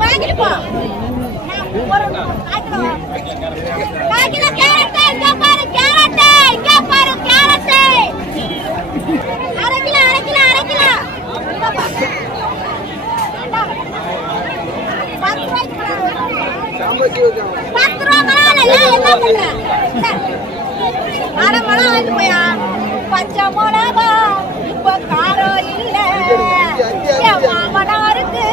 வாங்கிட்டு போ. பச்சை மிளகா இப்ப காரம் இல்ல மாமனாருக்கு.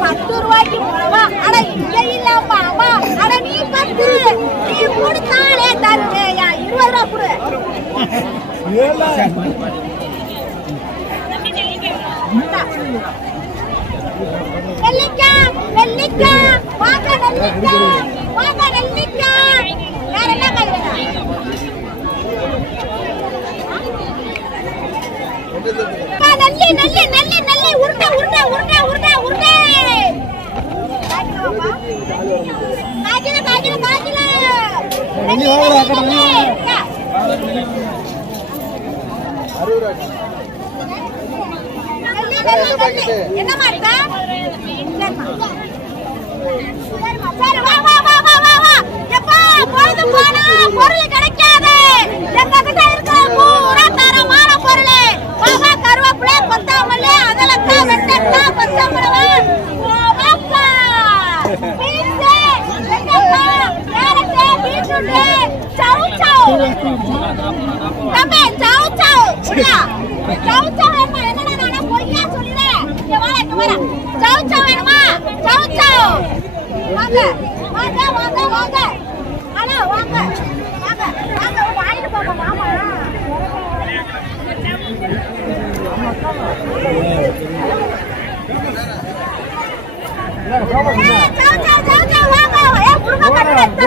பத்து ரூபாய்க்கு மிளகா அட இங்க இல்ல. மாமா அட நீ பத்து நீ கொடுத்தாலே தருவேயா இருபது ரூபா கொடு இந்தா. என்ன மாதிரி சௌ சௌ. தம்பி, சௌ சௌ. புரியா? சௌ சௌ வேணுமா? என்னடா நானே பொய்யா சொல்லிடுறேன். இங்க வா, இங்க வா. சௌ சௌ வேணுமா? சௌ சௌ. வாங்க, வாங்க, வாங்க, வாங்க. ஹலோ, வாங்க. வாங்க, வாங்க, வாங்கிட்டு போங்க, மாமா. ஏய், சௌ சௌ, சௌ சௌ, வாங்க. ஏய், குடும்ப கட்டுரை எடுத்து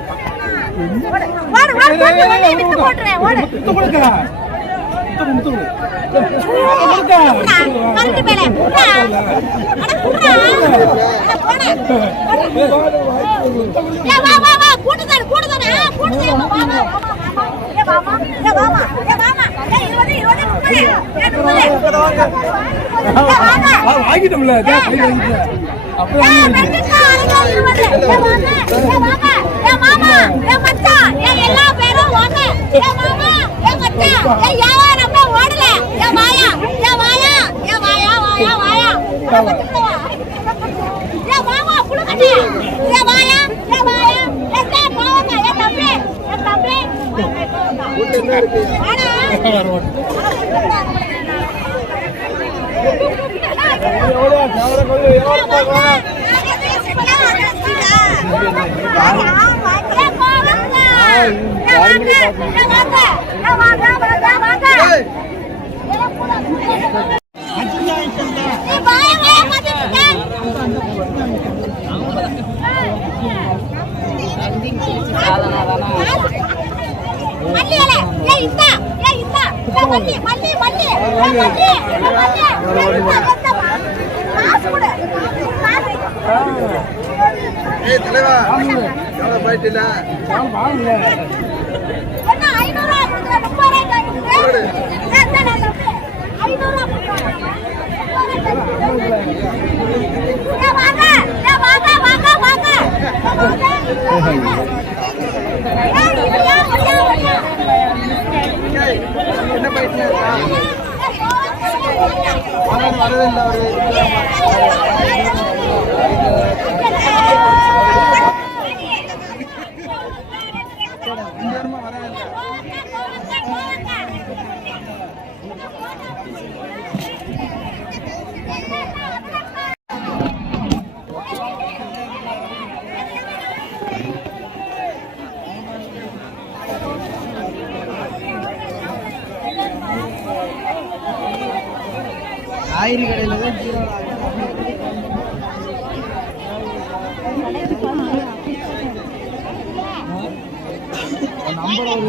கூட்டுதானு, கூட்டுதானு. வாங்கிட்டோம்ல. ஏய், ஏய், மச்சான். ஏய், எல்லா பேரும் வாங்க. ஏய், மாமா, ஏய், மச்சான். ஏய், வியாபாரமே ஓடல. ஏய், வாயா. ஏய், வாயா. ஏய், வாயா, வாயா, வாயா. ஏய், மாமா, புழுக்கட்டி. ஏய், வாயா. ஏய், வாயா. ஏய், சார், போவாங்க. ஏய், தம்பி. ஏய், தம்பி. வாடா. மல்லி இலை ஏய் இந்தா ஏய் இந்தா இந்த மல்லி மல்லி மல்லி ஏய், மல்லி ஏய், தலைவா எவ்வளோ என்ன ஐநூறு ரூபா கொடுக்குற காய்கறி கடையில் தான் ஜீரோ நம்மளோட